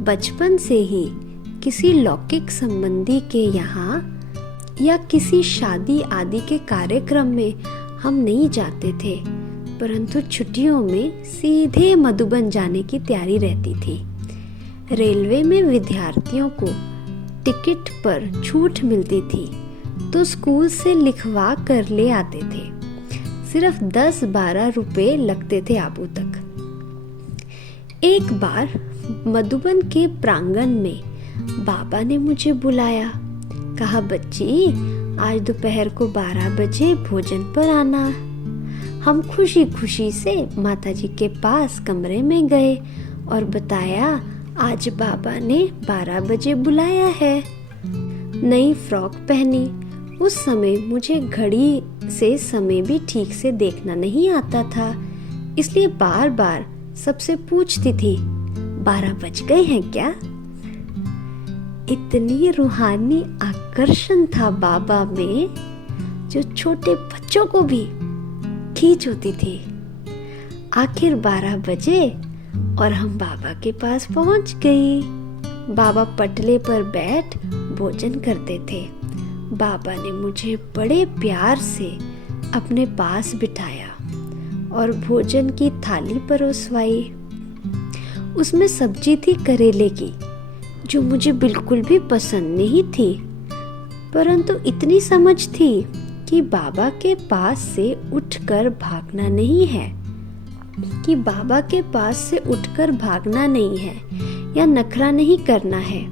बचपन से ही किसी लौकिक संबंधी के यहाँ या किसी शादी आदि के कार्यक्रम में हम नहीं जाते थे, परंतु छुट्टियों में सीधे मधुबन जाने की तैयारी रहती थी। रेलवे में विद्यार्थियों को टिकट पर छूट मिलती थी तो स्कूल से लिखवा कर ले आते थे। सिर्फ 10-12 रुपए लगते थे आबू तक। एक बार मधुबन के प्रांगण में बाबा ने मुझे बुलाया। कहा, बच्ची आज दोपहर को 12 बजे भोजन पर आना। हम खुशी खुशी से माताजी के पास कमरे में गए और बताया, आज बाबा ने 12 बजे बुलाया है। नई फ्रॉक पहनी। उस समय मुझे घड़ी से समय भी ठीक से देखना नहीं आता था, इसलिए बार बार सबसे पूछती थी, 12 बज गए हैं क्या? इतनी रूहानी आकर्षण था बाबा में जो छोटे बच्चों को भी खींच होती थी। आखिर 12 बजे और हम बाबा के पास पहुंच गई। बाबा पटले पर बैठ भोजन करते थे। बाबा ने मुझे बड़े प्यार से अपने पास बिठाया और भोजन की थाली परोसवाई। उसमें सब्जी थी करेले की, जो मुझे बिल्कुल भी पसंद नहीं थी, परंतु इतनी समझ थी कि बाबा के पास से उठकर भागना नहीं है, या नखरा नहीं करना है।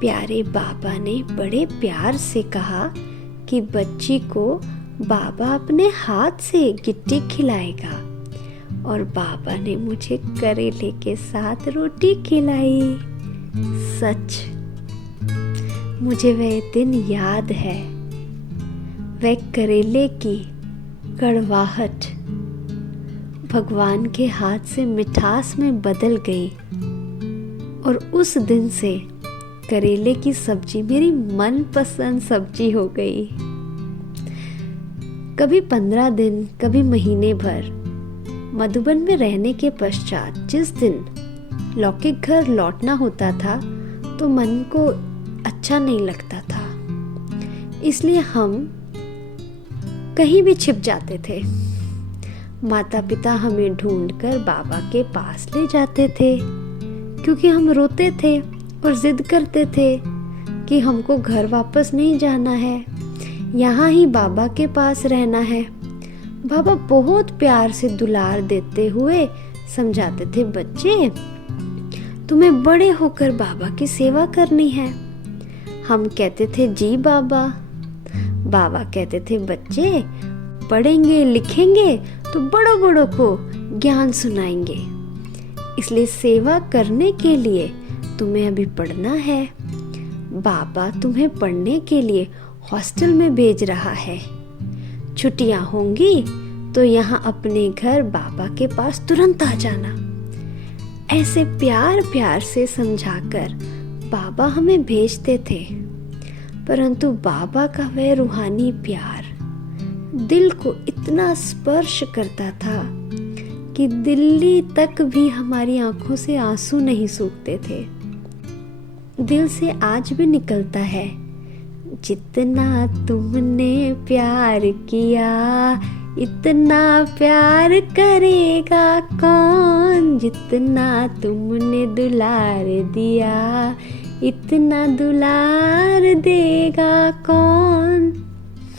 प्यारे बाबा ने बड़े प्यार से कहा कि बच्ची को बाबा अपने हाथ से गिट्टी खिलाएगा, और बाबा ने मुझे करेले के साथ रोटी खिलाई। सच, मुझे वह दिन याद है। वह करेले की कड़वाहट भगवान के हाथ से मिठास में बदल गई, और उस दिन से करेले की सब्जी मेरी मनपसंद सब्जी हो गई। कभी 15 दिन, कभी महीने भर मधुबन में रहने के पश्चात जिस दिन लौकिक घर लौटना होता था तो मन को अच्छा नहीं लगता था, इसलिए हम कहीं भी छिप जाते थे। माता पिता हमें ढूंढकर बाबा के पास ले जाते थे, क्योंकि हम रोते थे और जिद करते थे कि हमको घर वापस नहीं जाना है, यहाँ ही बाबा के पास रहना है। बाबा बहुत प्यार से दुलार देते हुए समझाते थे, बच्चे तुम्हें बड़े होकर बाबा की सेवा करनी है। हम कहते थे, जी बाबा। बाबा कहते थे, बच्चे पढ़ेंगे लिखेंगे तो बड़ों बड़ों को ज्ञान सुनाएंगे, इसलिए सेवा करने के लिए तुम्हें अभी पढ़ना है। बाबा तुम्हें पढ़ने के लिए हॉस्टल में भेज रहा है। छुट्टियां होंगी तो यहाँ अपने घर बाबा के पास तुरंत आ जाना। ऐसे प्यार प्यार से समझाकर बाबा हमें भेजते थे, परंतु बाबा का वह रूहानी प्यार दिल को इतना स्पर्श करता था कि दिल्ली तक भी हमारी आंखों से आंसू नहीं सूखते थे। दिल से आज भी निकलता है, जितना तुमने प्यार किया इतना प्यार करेगा कौन, जितना तुमने दुलार दिया इतना दुलार देगा कौन।